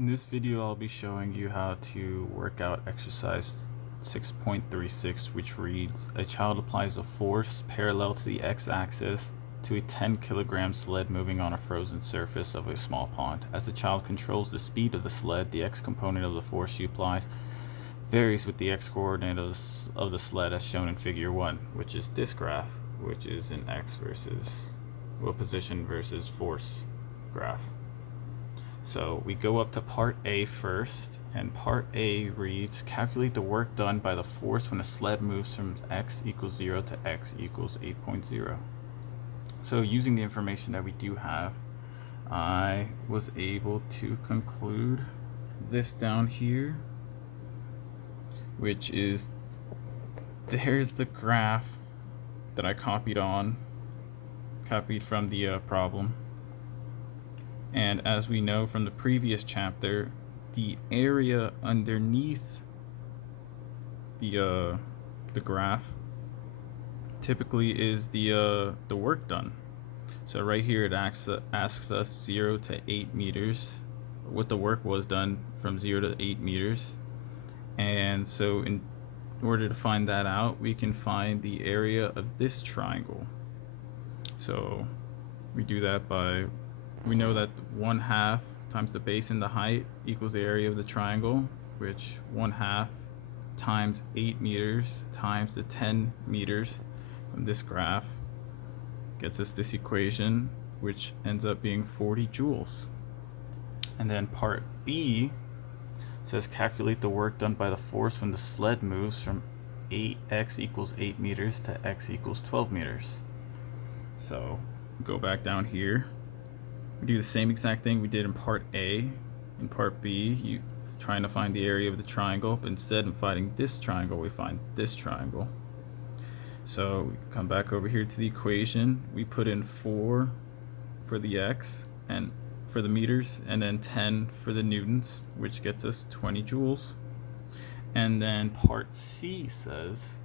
In this video, I'll be showing you how to work out exercise 6.36, which reads, a child applies a force parallel to the x-axis to a 10 kilogram sled moving on a frozen surface of a small pond. As the child controls the speed of the sled, the x component of the force she applies varies with the x coordinate of the sled as shown in figure 1, which is this graph, which is an x versus, well, position versus force graph. So we go up to part A first, and part A reads, calculate the work done by the force when a sled moves from x equals 0 to x equals 8.0. So using the information that we do have, I was able to conclude this down here, which is, there's the graph that I copied from the problem. And as we know from the previous chapter, the area underneath the graph typically is the work done. So right here it asks us 0 to 8 meters, what the work was done from 0 to 8 meters. And so in order to find that out, we can find the area of this triangle. So we do that by, we know that 1/2 times the base and the height equals the area of the triangle, which 1/2 times 8 meters times the 10 meters from this graph gets us this equation, which ends up being 40 joules. And then part B says calculate the work done by the force when the sled moves from x equals 8 meters to x equals 12 meters. So go back down here. We do the same exact thing we did in part A. In part B, you trying to find the area of the triangle, but instead of finding this triangle, we find this triangle. So we come back over here to the equation. We put in 4 for the x and for the meters, and then 10 for the newtons, which gets us 20 joules. And then part C says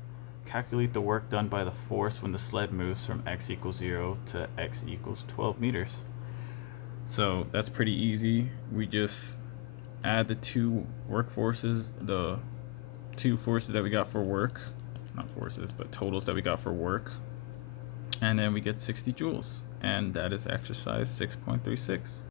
calculate the work done by the force when the sled moves from x equals 0 to x equals 12 meters. So that's pretty easy. We just add the two work forces, the two forces that we got for work, not forces, but totals that we got for work, and then we get 60 joules. And that is exercise 6.36.